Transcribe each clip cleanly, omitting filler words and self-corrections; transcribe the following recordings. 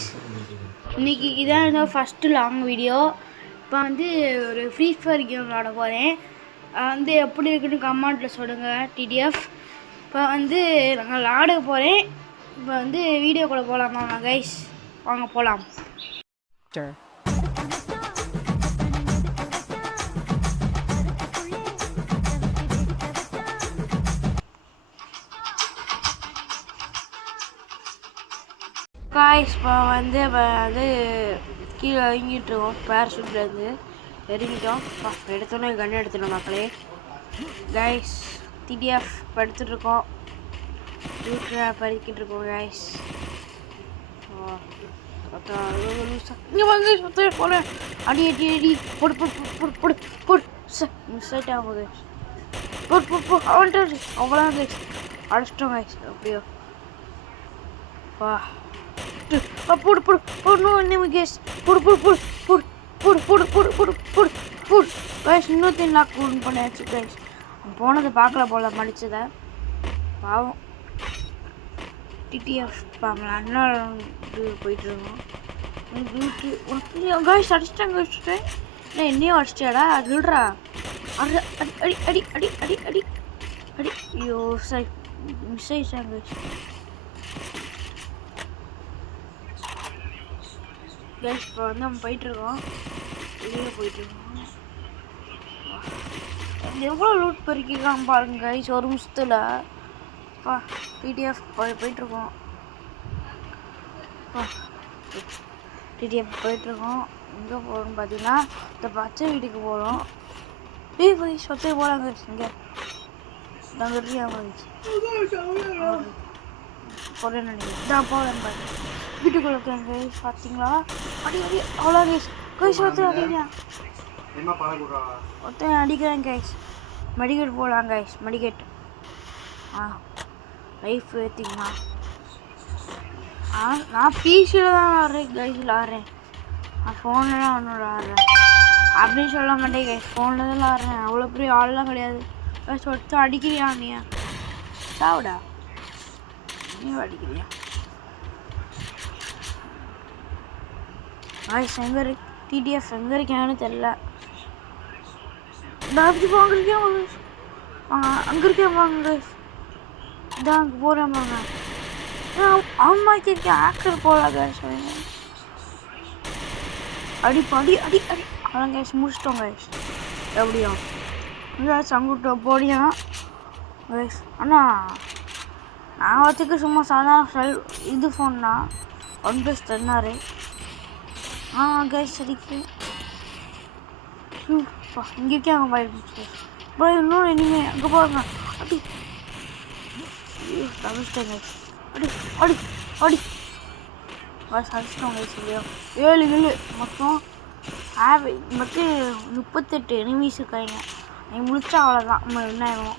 Guys, இன்னைக்கு இதான் first long video. இப்போ வந்து ஒரு ஃப்ரீ ஃபயர் கேம் விளாட போகிறேன். வந்து எப்படி இருக்குன்னு கமெண்ட்டில் சொல்லுங்கள் டிடிஎஃப். இப்போ வந்து நாங்கள் விளாட போகிறேன். இப்போ வந்து வீடியோக்குள்ளே போகலாமா கைஸ்? வாங்க போகலாம். Sure. காய்ஸ், இப்போ வந்து கீழே இறங்கிட்டு இருக்கோம். பேராஷூட்லேருந்து இறங்கிட்டோம். எடுத்தோன்னே கன் எடுத்துட்டோம் மக்களே. கைஸ், டிடிஎஃப் படுத்துட்ருக்கோம். வீட்டில் பறிக்கிட்டு இருக்கோம் கைஸ். இங்கே வாங்க போல அடி அடி அடி போடு போடு போடு போடு போடு. மிஸ் ஆகிட்டாங்க கைஸ். போடு போடு போ அவன்ட்டு அவ்வளோதான் கைஸ். அடிச்சிட்டோம் கைஸ். அப்படியோ வா போடு போடு போடணும். இன்னும் கேஸ் போடு போடு போடு போடு போடு போடு போடு போடு போடு போடு கைஸ். இன்னொருத்தையும் லாக் ஓன் பண்ணியாச்சு கைஸ். போனதை பார்க்கல போல மடிச்சதை. பாவம் டிடிஎஃப் பாங்களா அண்ணா போயிட்டுருக்கோம். கைஸ் அடிச்சிட்டாங்க வச்சுட்டேன். இல்லை என்னையும் அடிச்சிட்டாடா விடுறா. அடி அடி அடி அடி அடி அடி அடி. ஐயோ சார் மிஸ் ஆயிடுச்சாங்க கைஸ். இப்போ வந்து நம்ம போயிட்டுருக்கோம். வெளியே போயிட்டுருக்கோம். எவ்வளோ லூட் பறிக்கிறாங்க பாருங்க கைஸ் ஒரு நிமிஷத்தில். டிடிஎஃப் போயிட்டுருக்கோம். டிடிஎஃப் போயிட்டுருக்கோம். எங்கே போகிறோம்னு பார்த்தீங்கன்னா இந்த பச்சை வீட்டுக்கு போகிறோம். போய் சொத்தை போகிறாங்க இங்கே நாங்கள் போகிறேன் நினைக்கிறேன். இதான் போகிறேன் பாரு வீட்டுக்குள்ள இருக்காங்க கைஸ். பார்த்தீங்களா அடி அடி அவ்வளோ கைஸ். கைஸ் ஒருத்தர் அடிக்கிறா ஒருத்தன் அடிக்கிறாங்க கைஸ். மெடிக்கெட் போகலாம் கைஸ். மெடிக்கெட் லைஃப் ஏற்றிங்களா? நான் பிசியில் தான் விளாட்றேன் கைஸ். விளாட்றேன் நான் ஃபோன்லலாம் ஒன்றும் விளாட்றேன் அப்படின்னு சொல்ல மாட்டேன் கைஸ். ஃபோனில் தான் விளாட்றேன். அவ்வளோ பெரிய ஆள்லாம் கிடையாது கைஸ். ஒருத்தர் அடிக்கிறியா நீ? சாவிடா நீ அடிக்கிறியா கைஸ்? எங்கே இருக்கு டிடிஎஃப்? எங்கே இருக்கான்னு தெரில. அப்படி அங்கே இருக்கேன் அங்கே இருக்கேன் வாங்க கைஸ். இதான் அங்கே போகிறேன் பாங்க. அம்மாக்கு ஆக்டர் போகல கைஸ். அடி அடி அடி அடி அதான் கைஸ். முடிச்சிட்டோம் கைஸ். எப்படியும் கைஸ் அங்கிட்ட போடியா கைஸ். அண்ணா நான் வச்சுக்க சும்மா சாதாரண இது ஃபோன்னா $1+10 கைஸ். சரிக்கு இங்கே இருக்கே அங்கே போயிடுச்சு ப்ரோ. இன்னும் இனிமே அங்கே போகிறாங்க. அடி தவிச்சிட்டேங்க அடி அடி அடி பஸ் அடிச்சிட்டோம் கைஸ். இல்லையோ 7 கில்லு மொத்தம். மட்டும் 38 எனிமீஸ் இருக்காங்க. நீ முடிச்சா அவ்வளோதான். நம்ம என்ன ஆகும்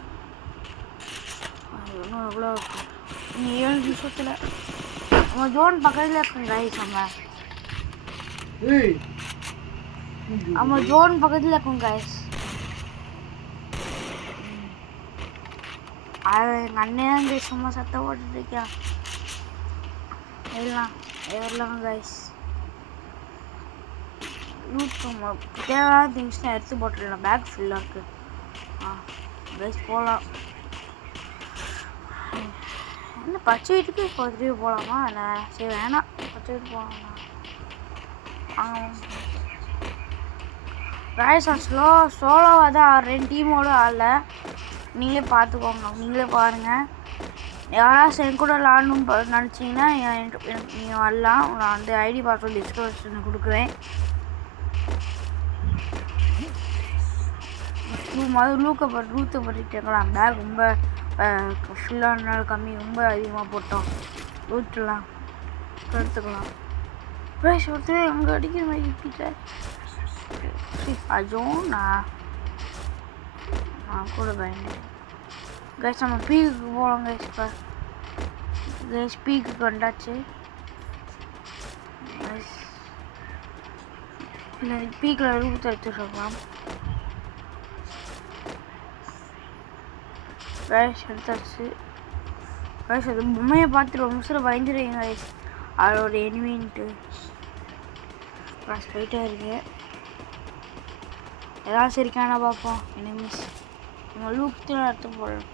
இன்னும் எவ்வளோ இருக்கும்? இன்னும் 7 நிமிஷத்தில் நம்ம ஜோன் பக்கத்தில் இருக்கோம் கைஸ். நம்ம ஜோன் பக்கத்தில் இருக்கோம் கைஸ். அது எங்கள் அண்ணன் கைஸ் சும்மா சத்தம் போட்டுட்டு இருக்கான். எல்லாம் கைஸ் தேவையான திங்ஸ்லாம் எடுத்து போட்டுடலாம். பேக் ஃபுல்லாக இருக்குது கைஸ். போகலாம். என்ன பச்சை வீட்டுக்கு இப்போ திரும்பி போகலாமா? இல்லை சரி வேணாம். பச்சை வீட்டுக்கு போகலாமா? கைஸ் சோலோவாக தான் ஆடுறேன். டீமோட ஆடல. நீங்களே பார்த்துக்கோங்க. நீங்களே பாருங்கள். யாராவது என் கூட விளாடணும்னு நினச்சிங்கன்னா நீங்கள் வரலாம். நான் வந்து ஐடி பாஸ்வேர்டு டிஸ்கிரிப்ஷனில் கொடுக்குறேன். ரூத்தை பற்றிட்டு இருக்கலாம். பேக் ரொம்ப ஃபுல்லானால கம்மி ரொம்ப அதிகமாக போட்டோம். ரூட்டெலாம் எடுத்துக்கலாம். ப்ரைஸ் ஒருத்தர் அங்கே அடிக்கிற மாதிரி இருக்கிட்ட அதுவும் நான் கூட பயந்தேன் கைஸ். நம்ம பீக்குக்கு போகலாம் கைஸ். இப்போ கைஸ் பீக்குக்கு வந்தாச்சு கைஸ். இல்லை பீக்கில் ரூட் எடுத்துக்கலாம் கைஸ். எடுத்தாச்சு கைஸ். அது பொம்மையை பார்த்துட்டு ஒரு நிமிஷம் பயந்துடுவீங்க கைஸ். அதோட எனிமின்ட்டு போயிட்டே இருக்கு. ஏதாச்சும் இருக்கானா பார்ப்போம். எனிமிஸ் நம்ம லூப்தான் எடுத்து போடலாம்.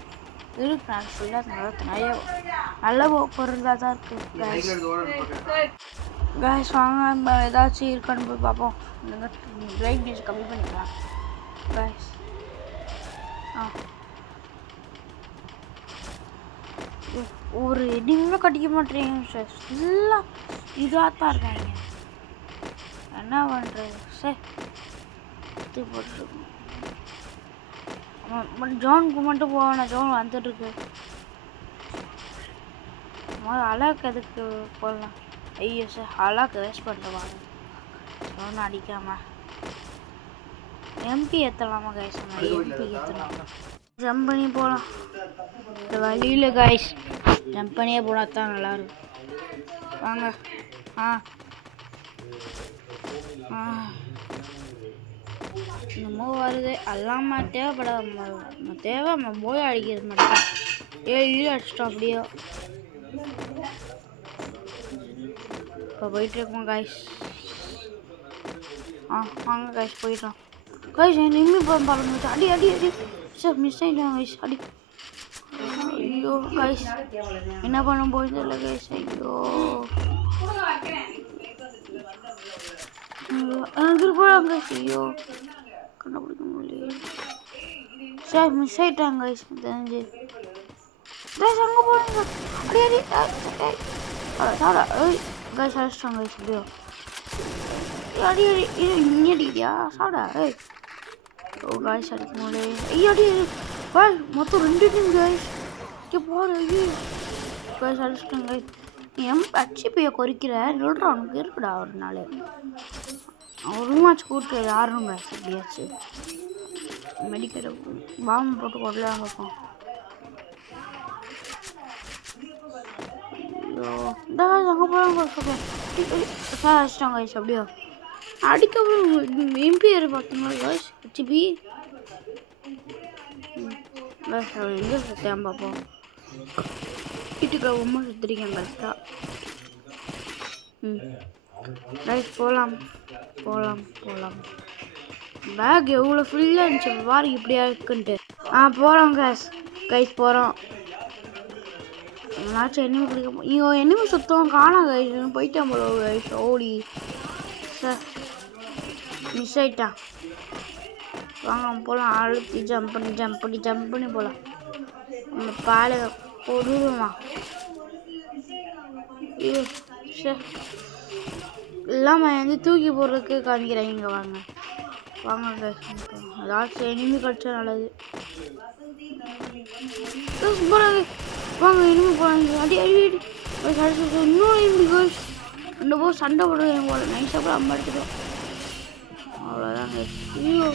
இருக்கு நான் ஃபுல்லாக நிறைய நல்ல பொருளாக தான் இருக்குது. கேஸ் வாங்க நம்ம ஏதாச்சும் இருக்கான்னு போய் பார்ப்போம். இந்த பிரைட்னஸ் கம்மி பண்ணிக்கலாம் கேஸ். ஒரு எடிமே கட்டிக்க மாட்டேங்க சார். ஃபுல்லாக இதாக தான் இருக்காங்க. என்ன பண்ணுறது சார்? போட்டுருக்கோம். ஜோனுக்கு மட்டும் போவேன். ஜோன் வந்துட்டுருக்கு. அழகு எதுக்கு போடலாம்? ஐயோ சார், அழகு வேஸ்ட் பண்ணுவாங்க. ஜோன் அடிக்காமல் எம்பி ஏற்றலாமா கைஸ்? எம்பி ஏற்றலாம். ஜம்ப் பண்ணி போகலாம். இந்த வழியில் கைஸ் ஜம்ப் பண்ணியே போனால் தான் நல்லாயிருக்கும். வாங்க. என்னமோ வருது. எல்லாம் தேவைப்படாத தேவை. நம்ம போய் அடிக்கிறது மட்டும். ஈடு அடிச்சிட்டோம் அப்படியே. இப்போ போயிட்டுருக்கோம் கைஸ். வாங்க கைஸ் போயிட்டோம். கைஸ் நிம்மி பாருங்க. அடி அடி அடி சார், மிஸ் ஆகிட்டோம் கைஸ். அடி. ஐயோ கைஸ் என்ன பண்ண போயிட்டு இல்லை கைஸ். ஐயோ போகிறாங்க கைஸ். ஐயோ கண்டுபிடிக்க முடியல சார். மிஸ் ஆகிட்டாங்க கைஸ். தெரிஞ்சு கைஸ் அங்கே போகிறாங்க. அடி அடி சாடா. கைஸ் அடிச்சிட்டாங்க கைஸ். எப்படியோ அடி அடி. இது இங்கே அடிக்கிறியா சாடா? ஓ கைஸ் அடிக்க முடியல. ஐயோ அடி கைஸ். மொத்தம் 2 டீம் கைஸ். இங்கே போகிற கைஸ் அடிச்சிட்டாங்க கைஸ். ஹெச்பியை கொறிக்கிற சொல்கிறா அவனுக்கு இருக்குடா. ஒரு நாள் ஒரு மேட்ச் கூட்டு யாரும் கைஸ். எப்படியாச்சு மெடிக்கல் பாம்பு போட்டு கொள்ளலாம் பார்ப்போம். ஐயோ இந்த அங்கே போகிறாங்க சார். அடிச்சிட்டாங்க கைஸ். அப்படியோ அடிக்க எம்பி ஏறி பார்த்தீங்களா கைஸ்? ஹெச்பி எங்கே சுத்தேன் பார்ப்போம். வீட்டுக்கு ரொம்ப சுற்றிருக்கேன் கைஸ் தான். கைஸ் போகலாம் போகலாம் போகலாம். பேக் எவ்வளோ ஃபுல்லாக இருந்துச்சு பாரு இப்படியா இருக்குன்ட்டு. போகிறோம் கைஸ். கைஸ் போகிறோம். என்னாச்சும் எனிமி பிடிக்க இங்கே எனிமி சுத்தம் காணாம் கைஸ். போயிட்டான் போல கைஸ். ஓடி சார் மிஸ் ஆகிட்டான். வாங்க போகலாம். அழுத்தி ஜம்ப் பண்ணி போகலாம். நம்ம பாலை போடுவோமா? ஐயோ சார் இல்லாமல் தூக்கி போடுறதுக்கு காமிக்கிறேன். இங்கே வாங்க வாங்க ஏதாச்சும் எனிமி கடிச்சா நல்லது. போகிறாங்க வாங்க. எனிமி போகிறாங்க. அடி அடி அடி அடிச்சு இன்னும் எனிமி கேர்ள்ஸ் 2 போய் சண்டை போடுவேன் போல. நைஸாக கூட அம்மா எடுத்துட்டோம். அவ்வளோதாங்க. ஐயோ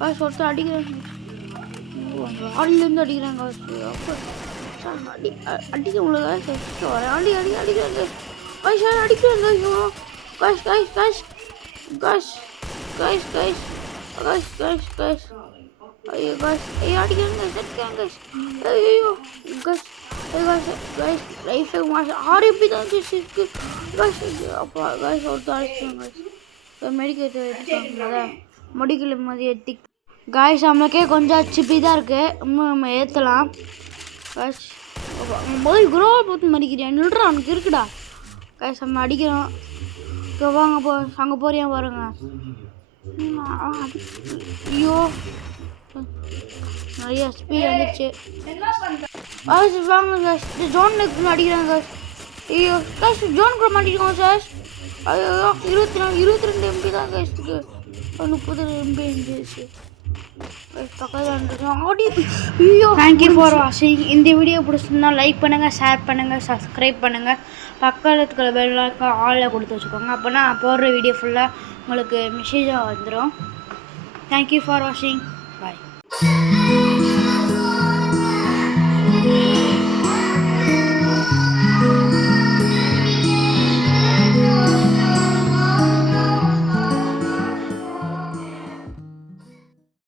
காசு ஒருத்தர் அடிக்கிறாங்க. ஆடிலேருந்து அடிக்கிறாங்க. அப்போ அடி அடிக்க உங்களுக்கு வரேன். அடி அடி அடிக்கிறாங்க கைஸ். அடிக்கிறாங்க. Guys guys guys guys guys guys guys guys guys. ஐயோ கைஸ். ஐயோ அடிக்கிறாங்க செத்துக்காங்க கைஸ். ஐயோ கைஸ் கைஸ் கைஸ் லைஃபே மாசம் 6 எப்படி தான் இருக்கு கைஸ். அப்பா கைஸ் ஒருத்தர் அடிச்சிட்டாங்க கைஸ். மெடிக்கல் எடுத்துட்டாங்க. மெடிக்கல் மாதிரி ஏற்றி கைஸ் நம்மளுக்கே கொஞ்சம் ஹெச்பி தான் இருக்குது. இன்னும் நம்ம ஏற்றலாம் கைஸ். போய் குரோ பார்த்து மடிக்கிறேன் நில்றா. அவனுக்கு இருக்குடா கைஸ். நம்ம அடிக்கிறோம். வாங்க அங்கே போறியா பாருங்க. ஐயோ நிறைய ஹெச்பி வந்துடுச்சு. வாங்க கைஸ். ஜோன் அடிக்கிறாங்க கைஸ். ஐயோ கைஸ் ஜோன் கூட மாட்டிருக்கோம் சார். ஐயோ 22 எம்பி தான் கைஸ் இருக்கு. 30 எம்பி இருந்துச்சு. தேங்க்யூ ஃபார் வாட்சிங். இந்த வீடியோ பிடிச்சிருந்தா லைக் பண்ணுங்கள், ஷேர் பண்ணுங்கள், சப்ஸ்கிரைப் பண்ணுங்கள். பக்கத்தில் இருக்கிற பெல் ஐகான் ஆலில் கொடுத்து வச்சுக்கோங்க. அப்போ நான் போடுற வீடியோ ஃபுல்லாக உங்களுக்கு மெசேஜாக வந்துடும். தேங்க்யூ ஃபார் வாட்சிங். பாய்.